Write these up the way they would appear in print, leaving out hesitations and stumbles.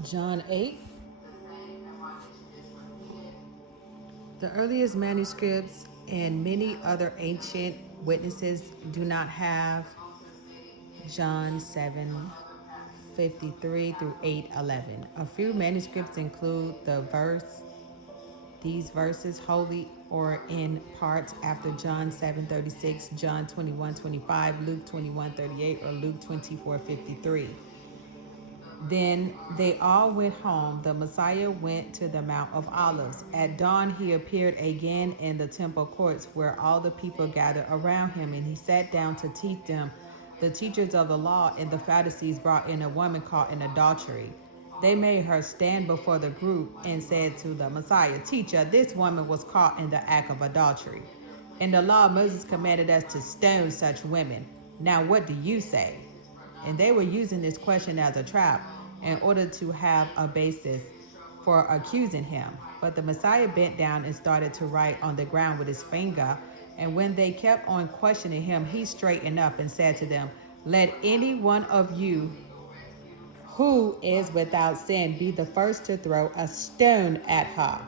John 8. The earliest manuscripts and many other ancient witnesses do not have John 7:53 through 8:11. A few manuscripts include these verses wholly or in parts after John 7:36, John 21:25, Luke 21:38, or Luke 24:53. Then they all went home. The Messiah went to the Mount of Olives. At dawn, he appeared again in the temple courts where all the people gathered around him, and he sat down to teach them. The teachers of the law and the Pharisees brought in a woman caught in adultery. They made her stand before the group and said to the Messiah, "Teacher, this woman was caught in the act of adultery. In the law, Moses commanded us to stone such women. Now, what do you say?" And they were using this question as a trap in order to have a basis for accusing him. But the Messiah bent down and started to write on the ground with his finger. And when they kept on questioning him, he straightened up and said to them, "Let any one of you who is without sin be the first to throw a stone at her."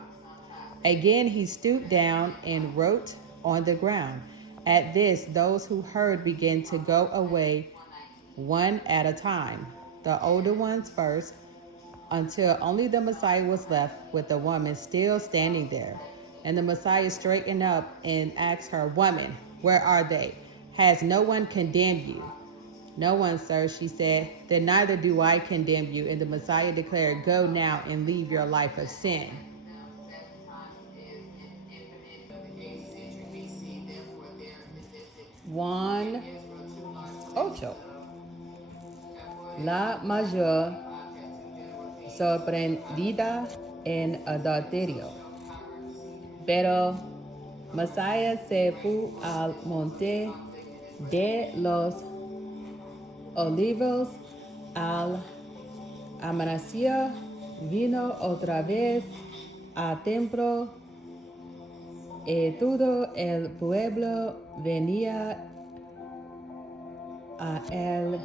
Again, he stooped down and wrote on the ground. At this, those who heard began to go away one at a time, the older ones first, until only the Messiah was left with the woman still standing there. And the Messiah straightened up and asked her, "Woman, where are they? Has no one condemned you?" "No one, sir," she said. "Then neither do I condemn you." And the Messiah declared, "Go now and leave your life of sin." Juan 8. La mayor sorprendida en adulterio. Pero Messiah se fue al monte de los olivos al amanecer, vino otra vez a templo y todo el pueblo venía a él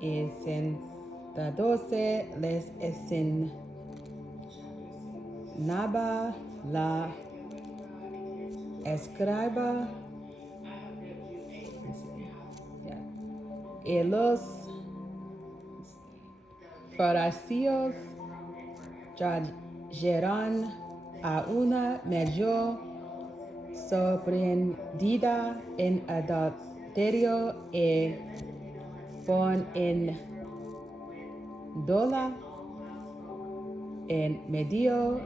y sentándose les enseñaba la escriba y los fariseos trajeron a una mayor sorprendida en adulterio y poniéndola en medio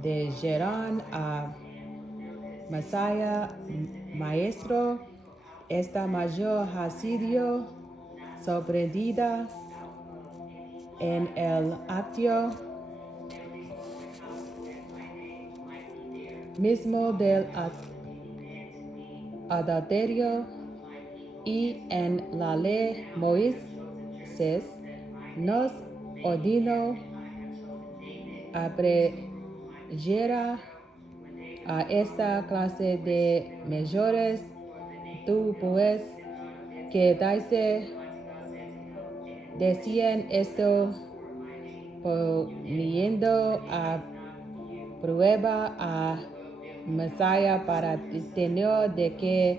dijeron a Messiah, "Maestro, esta mayor ha sido sorprendida en el acto mismo del adulterio, y en la ley Moisés nos ordenó aprender a esta clase de mayores. Tú pues, que decían esto, poniendo a prueba a Messiah para tener de que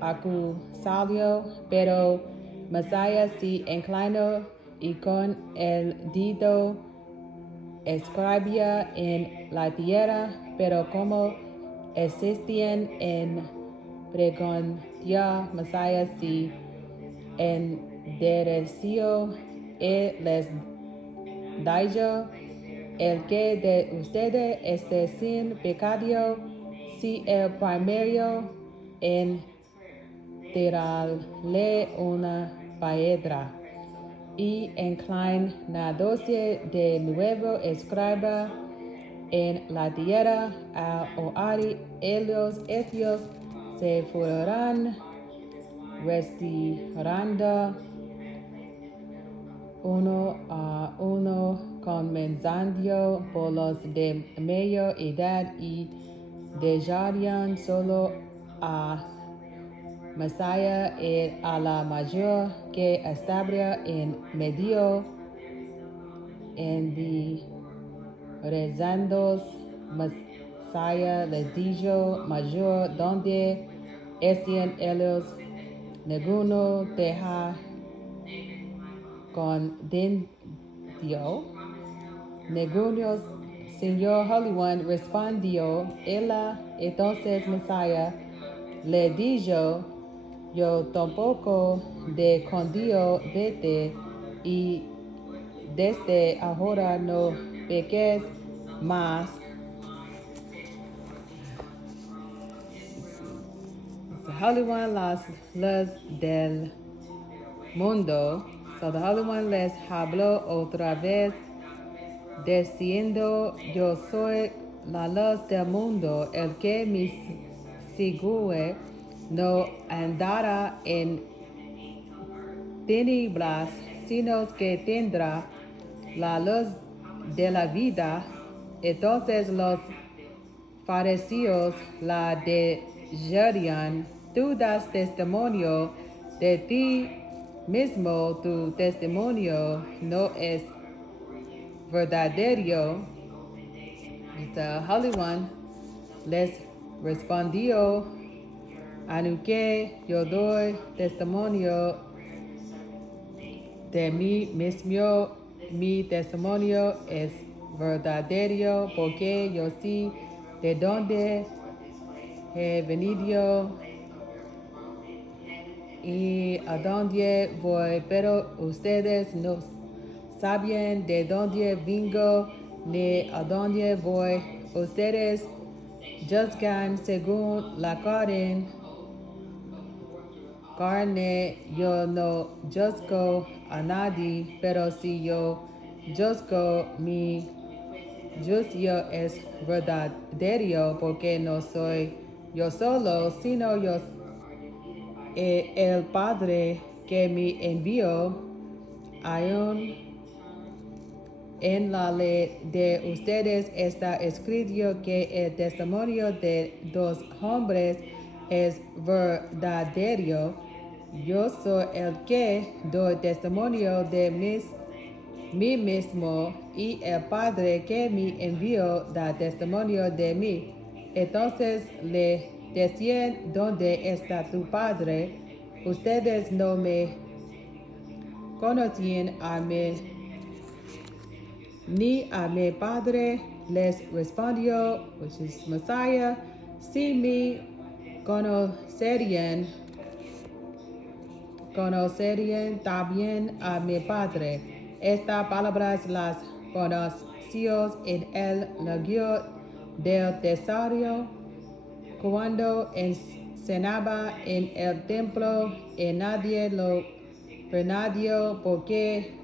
acusarlo, pero Messiah se inclinó y con el dedo escribía en la tierra, pero como existían en preguntar, Messiah se endereció y les dijo, "El que de ustedes esté sin pecado, si el primero en tirarle una piedra." Y inclinándose de nuevo escriba en la tierra al oír ellos se fueron retirando uno a uno, comenzando por los de mayor edad, y dejaron solo a Messiah et a la mayor que estabra en medio en de rezandos Messiah les dijo mayor donde estén ellos ninguno deja con Dio. Negunios, Señor Holy One respondió, ella entonces Messiah le dijo, yo tampoco de con Dios vete y desde ahora no peques más. The Holy One las luz del mundo. So the Holy One les habló otra vez diciendo, yo soy la luz del mundo, el que me sigue no andará en tinieblas, sino que tendrá la luz de la vida. Entonces los fariseos la dijeron, tú das testimonio de ti mismo, tu testimonio no es verdadero. The Holy One les respondió, aunque yo doy testimonio de mí mismo, mi testimonio es verdadero, porque yo sé de dónde he venido y a dónde voy, pero ustedes no saben de dónde vengo ni a dónde voy. Ustedes juzgan según la carne, yo no juzgo a nadie, pero si yo juzgo, mi juicio es verdadero, porque no soy yo solo, sino yo el Padre que me envió. Aún en la ley de ustedes está escrito que el testimonio de dos hombres es verdadero. Yo soy el que doy testimonio de mí mismo, y el Padre que me envió da testimonio de mí. Entonces le decían, ¿dónde está tu Padre? Ustedes no me conocían a mí ni a mi Padre. Les respondió, which is Messiah, si me conocerían también a mi Padre. Estas palabras las conoció en el lugar del tesoro, cuando enseñaba en el templo, y nadie lo prendió porque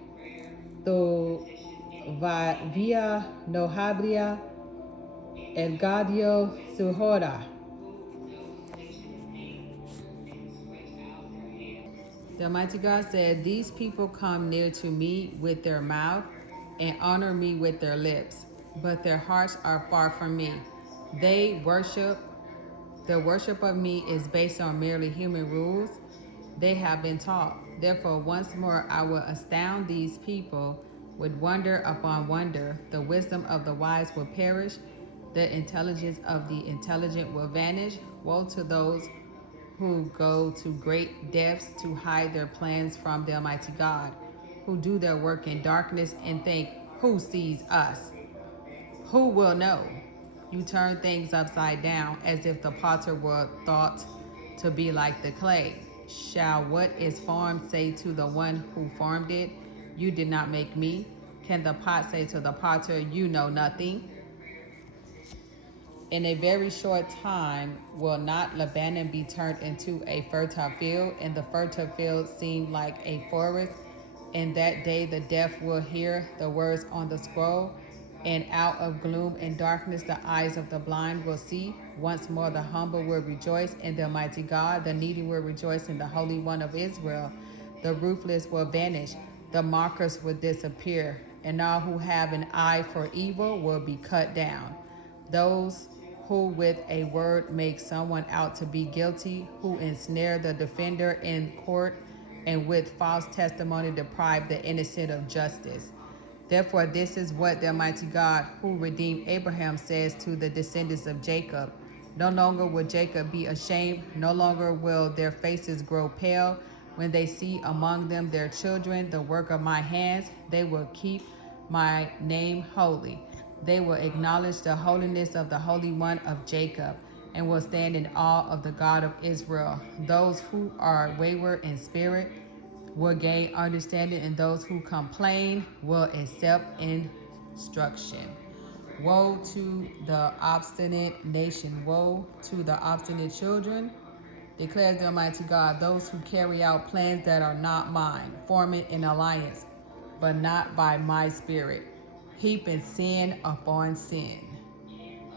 todavía no habría llegado su hora. The Almighty God said, these people come near to me with their mouth and honor me with their lips, but their hearts are far from me. Their worship of me is based on merely human rules they have been taught. Therefore, once more, I will astound these people with wonder upon wonder. The wisdom of the wise will perish. The intelligence of the intelligent will vanish. Woe to those who go to great depths to hide their plans from the Almighty God, who do their work in darkness and think, who sees us? Who will know? You turn things upside down as if the potter were thought to be like the clay. Shall what is formed say to the one who formed it, you did not make me? Can the pot say to the potter, you know nothing? In a very short time will not Lebanon be turned into a fertile field, and the fertile field seem like a forest? In that day the deaf will hear the words on the scroll, and out of gloom and darkness the eyes of the blind will see. Once more the humble will rejoice in the Almighty God, the needy will rejoice in the Holy One of Israel. The ruthless will vanish, the mockers will disappear, and all who have an eye for evil will be cut down. Those who with a word makes someone out to be guilty, who ensnare the defender in court, and with false testimony deprive the innocent of justice. Therefore, this is what the Almighty God, who redeemed Abraham, says to the descendants of Jacob. No longer will Jacob be ashamed, no longer will their faces grow pale. When they see among them their children, the work of my hands, they will keep my name holy. They will acknowledge the holiness of the Holy One of Jacob and will stand in awe of the God of Israel. Those who are wayward in spirit will gain understanding, and those who complain will accept instruction. Woe to the obstinate nation, woe to the obstinate children, declares the Almighty God, those who carry out plans that are not mine, forming an alliance, but not by my spirit, heaping sin upon sin.